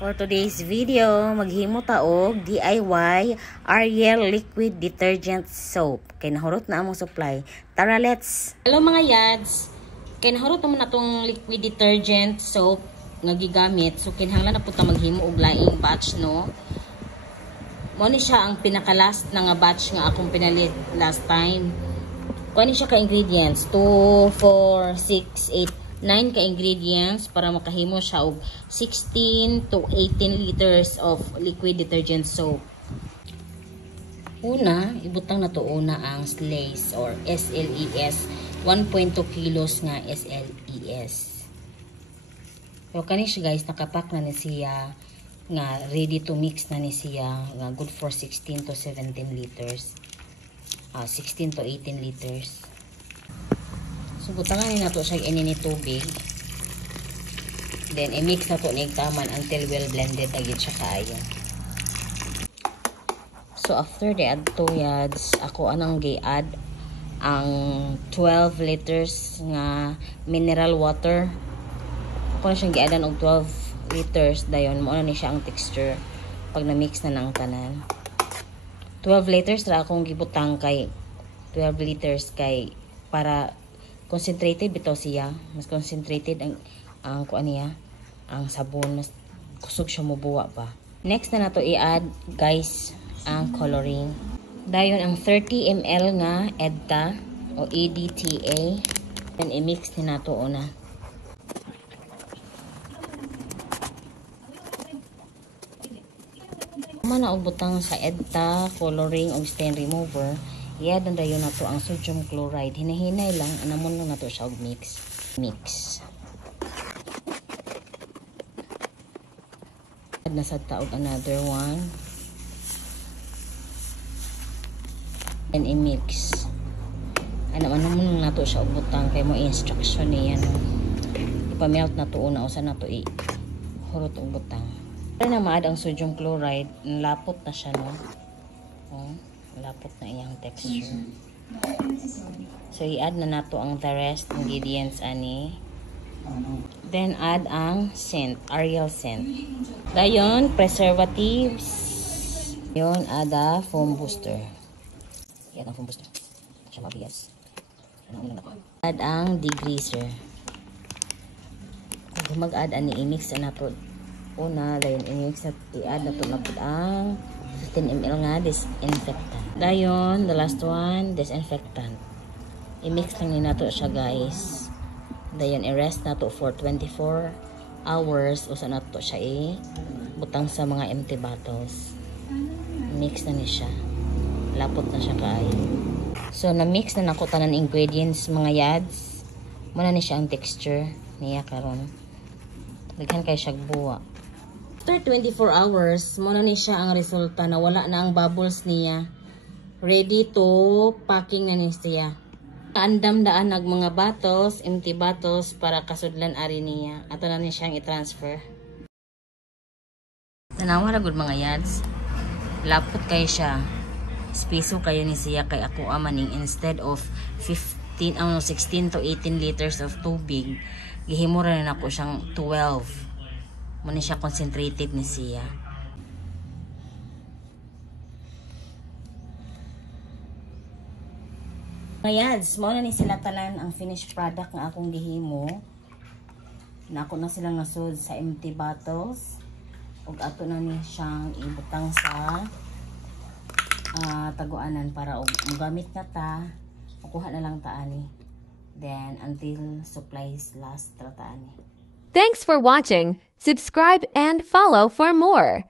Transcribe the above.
For today's video, maghimo ta og DIY Ariel Liquid Detergent Soap. Kay nahurot na among supply. Tara, let's! Hello mga yads! Kay nahurot naman na itong liquid detergent soap nga gigamit. So, kinahanglan na po ta maghimo og laing batch, no? Mo ni siya ang pinaka-last na nga batch nga akong pinalit last time. Kuha ni siya ka-ingredients. 2, 4, 6, 8, 9 ka-ingredients para makahimo siya og 16 to 18 liters of liquid detergent soap. Una, ibutang na to una ang SLES or SLES. 1.2 kilos nga SLES. So, kani siya guys, nakapack na ni siya nga ready to mix na ni siya nga good for 16 to 17 liters. 16 to 18 liters. So, butangan na to siya ini ni tubig. Then, i-mix na to ni taman until well blended agad siya kaayo. So, after the add to yads, ako anang gi-add ang 12 liters nga mineral water. Ako na siyang gi-addan og 12 liters. Dayon, mo na ni siya ang texture pag na-mix na ng tanan. 12 liters ra akong gibutang kay 12 liters kay para concentrated bitaw siya, mas concentrated ang kuan niya, ang sabon, mas kusog siya mubuwa pa. Next na nato i-add guys ang coloring. Dayon ang 30 ml nga EDTA o EDTA. Then i-mix ni nato una. Mana og butang sa EDTA coloring og stain remover. Iadan dayon nato ang sodium chloride. Hinahinay lang anamon lang nato siya og mix. Add na sad ta og another one. And i-mix. Anamon lang nato siya og butang kay mo instruction niya no. Ipa-melt nato una usa nato hurot og butang. Para na ma-add ang sodium chloride, lapot na siya no. Oh. Lapot na iyang texture. So, i-add na nato ang the rest ingredients ani. Then, add ang scent, Ariel scent. Dayon, preservatives. Yon, add a foam booster. Yan ang foam booster. Siya mabiyas. Add ang degreaser. Kung mag-add ani, i-mix na nato. Una, dayon, i-mix na, i-add na to ang 15 ml nga disinfectant. Dayon, the last one, disinfectant. I-mix lang ni nato siya guys. Dayon, i-rest nato for 24 hours. Usa nato siya butang sa mga empty bottles. Mix na ni siya. Lapot na siya kaayo. So, na-mix na nako tanan ingredients mga yads. Muna ni siya ang texture niya karon. Daghan kay siya buwa. After 24 hours, muna ni siya ang resulta na wala na ang bubbles niya. Ready to packing na ni siya. Kaandam daan nag mga bottles, empty bottles para kasudlan ari niya. Ato na ni siyang i-transfer. Tanawa ra gud mga yads. Lapot kay siya. Spiso kayo ni siya kay ako amaning instead of 16 to 18 liters of tubig, gihimo ra na nako siyang 12. Mo ni siya concentrated ni siya. Ngayads, mo na ni sila tanan ang finished product nga akong gihimo. Na ako na silang nasud sa empty bottles. Ug ato na ni siyang ibutang sa taguanan para og magamit na ta. Makuha na lang ta ani. Then until supplies last ta ani. Thanks for watching. Subscribe and follow for more.